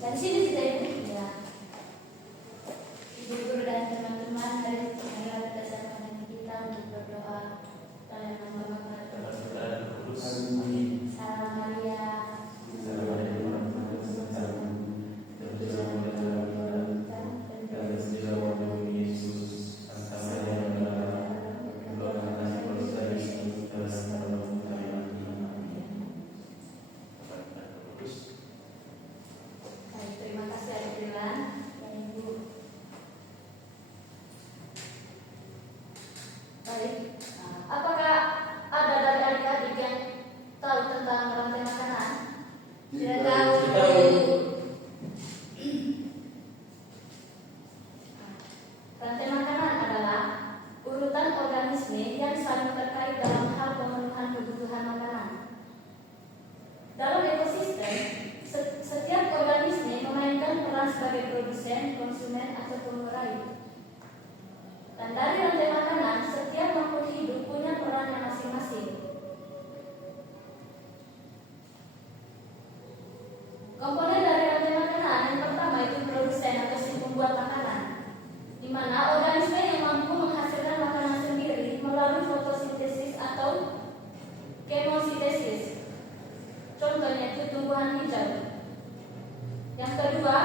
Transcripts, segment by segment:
Dan sini tidak ini ya. Ibu guru dan teman-teman, mari kita sama kita untuk berdoa dalam nama Bapa, Salam Maria. Terima kasih Adrilan dan Ibu. Baik, apakah ada dari adik-adik yang tahu tentang rantai makanan? Tidak tahu. Rantai makanan adalah urutan organisme yang saling terkait dalam hal pemenuhan kebutuhan makanan. Dalam ekosistem, setiap organisme memainkan peran sebagai produsen, konsumen, atau pengurai. Dan dari rantai makanan, setiap makhluk hidup punya perannya masing-masing. Komponen dari rantai makanan yang pertama itu produsen atau si pembuat makanan, di mana organisme yang mampu menghasilkan makanan sendiri melalui fotosintesis atau kemosintesis. Contohnya itu tumbuhan hijau. Yang kedua,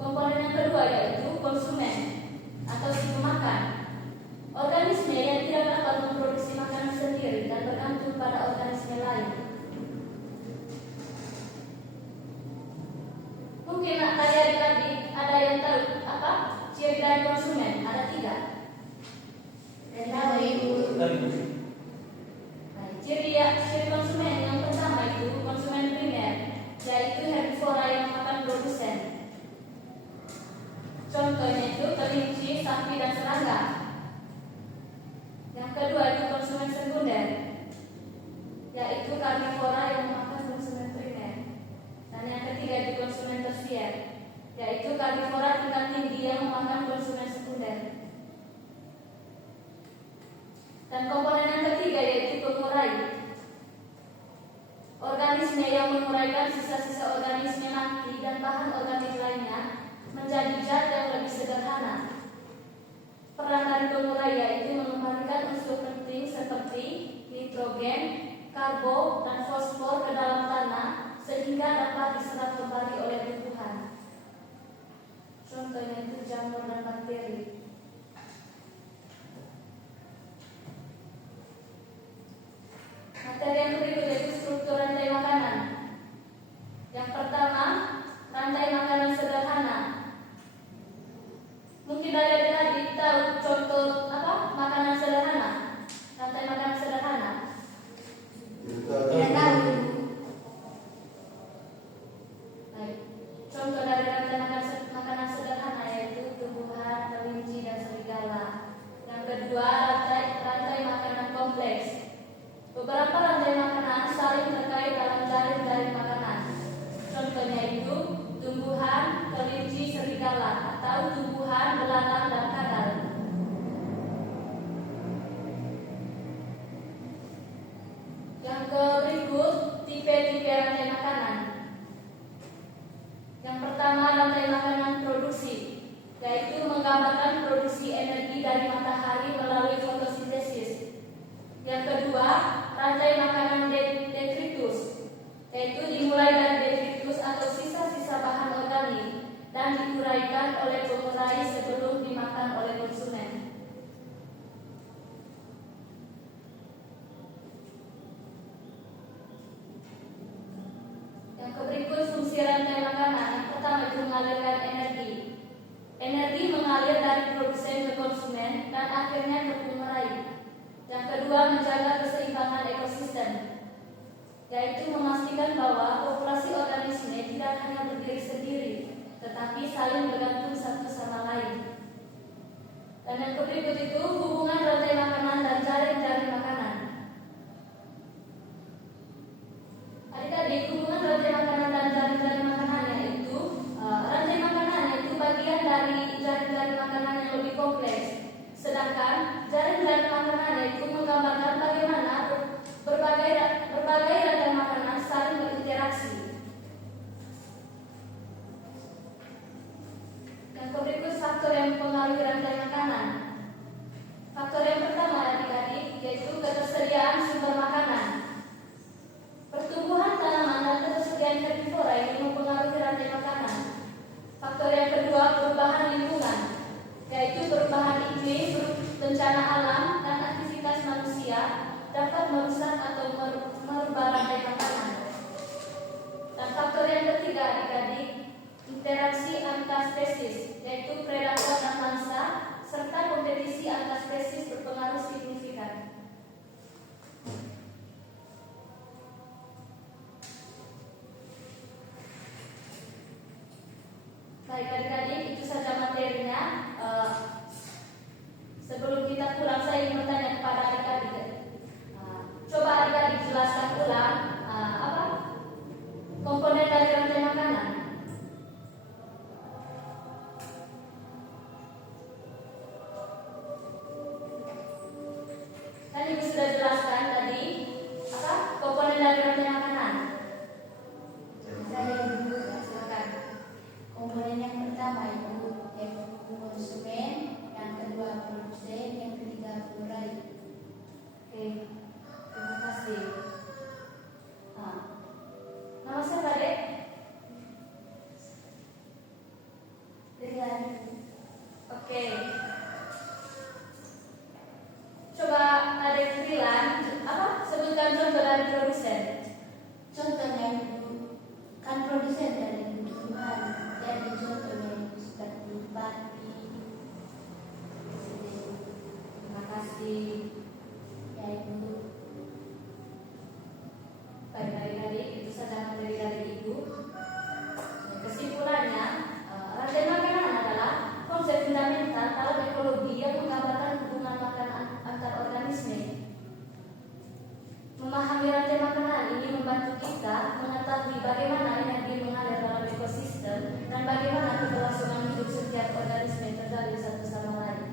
komponen yang kedua yaitu konsumen atau si pemakan. Organisme yang tidak dapat memproduksi makanan sendiri dan bergantung pada organisme lain. Mungkin tadi adik-adik ada yang tahu apa ciri dari konsumen? Ada 3. Dan tahu Ibu. Ciri konsumen yang pertama itu konsumen primer, yaitu herbivora yang makan produsen. Contohnya itu kelinci, sapi, dan serangga. Yang kedua itu konsumen sekunder, yaitu karnivora yang makan konsumen primer. Dan yang ketiga itu konsumen tersier, yaitu karnivora tingkat tinggi yang memakan konsumen sekunder. Dan komponen yang ketiga yaitu pengurai. Organisme yang menguraikan sisa-sisa organisme mati dan bahan organik lainnya menjadi zat yang lebih sederhana. Peran dari pengurai yaitu mengembalikan unsur penting seperti nitrogen, karbo, dan fosfor ke dalam tanah sehingga dapat diserap kembali oleh tumbuhan. Contohnya itu jamur dan bakteri. Materi yang berikut yaitu struktur rantai makanan. Yang pertama, rantai makanan sederhana. Mungkin dari adik-adik tahu contoh apa makanan sederhana? Rantai makanan sederhana. Tidak tahu. Baik. Contoh dari rantai makanan sederhana yaitu tumbuhan, kelinci, dan serigala. Yang kedua, rantai makanan kompleks. Beberapa rantai makanan saling terkait dalam jaring-jaring makanan. Contohnya itu tumbuhan, kelinci, serigala, atau tumbuhan, belalang, dan kadal. Yang berikut tipe-tipe rantai makanan. Yang pertama rantai makanan produksi, yaitu menggambarkan produksi energi dari matahari melalui fotosintesis. Yang kedua, rantai makanan detritus, yaitu dimulai dari detritus atau sisa-sisa bahan organik dan diuraikan oleh pengurai sebelum dimakan oleh konsumen. Yang berikut fungsi rantai makanan. Yang pertama itu mengalirkan energi. Energi mengalir dari produsen ke konsumen dan akhirnya ke pengurai. Yang kedua, menjaga keseimbangan ekosistem, yaitu memastikan bahwa populasi organisme tidak hanya berdiri sendiri, tetapi saling bergantung satu sama lain. Dan yang berikut itu hubungan rantai makanan dan jaring-jaring makanan. Adik-adik, hubungan rantai makanan dan jaring-jaring makanannya itu rantai makanan itu bagian dari jaring-jaring makanan yang lebih kompleks. Sedangkan jaring-jaring makanan itu menggambarkan bagaimana berbagai rantai makanan saling berinteraksi. Baik adik-adik, itu saja materinya. Sebelum kita pulang, saya ingin bertanya kepada adik-adik. Coba adik-adik jelaskan ulang apa komponen dari rantai makanan. Kan ibu sudah jelaskan tadi apa komponen dari rantai makanan. Saya dulu silakan. Komponen yang pertama itu konsumen, yang kedua produsen, yang ketiga pengurai. Oke, terima kasih. Nama siapa dek? Dengan Oke. Coba adik bilang apa? Sebutkan contoh dari produsen. contohnya itu kan produsen dari kebutuhan. Jadi contohnya itu seperti pati, Terima kasih. yaitu Baik adik-adik, itu saja materi dari ibu. Kesimpulannya, rantai makanan adalah konsep fundamental dalam ekologi yang menggambarkan hubungan makanan antar organisme. Memahami rantai makanan ini membantu kita mengetahui bagaimana energi mengalir dalam ekosistem dan bagaimana keberlangsungan hidup setiap organisme terjalin satu sama lain.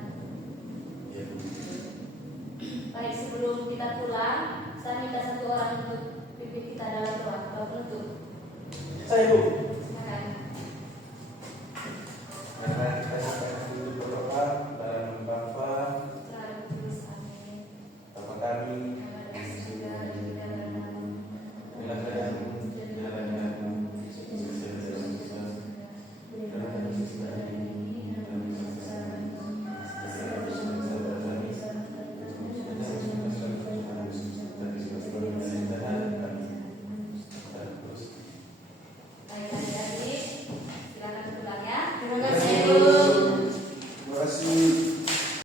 Baik, sebelum kita pulang, saya minta satu orang untuk pimpin kita dalam doa penutup. Saya Bu. Silakan. Karena kita dulu berdoa dalam Bapa, Selalu terus, amin. Bapa kami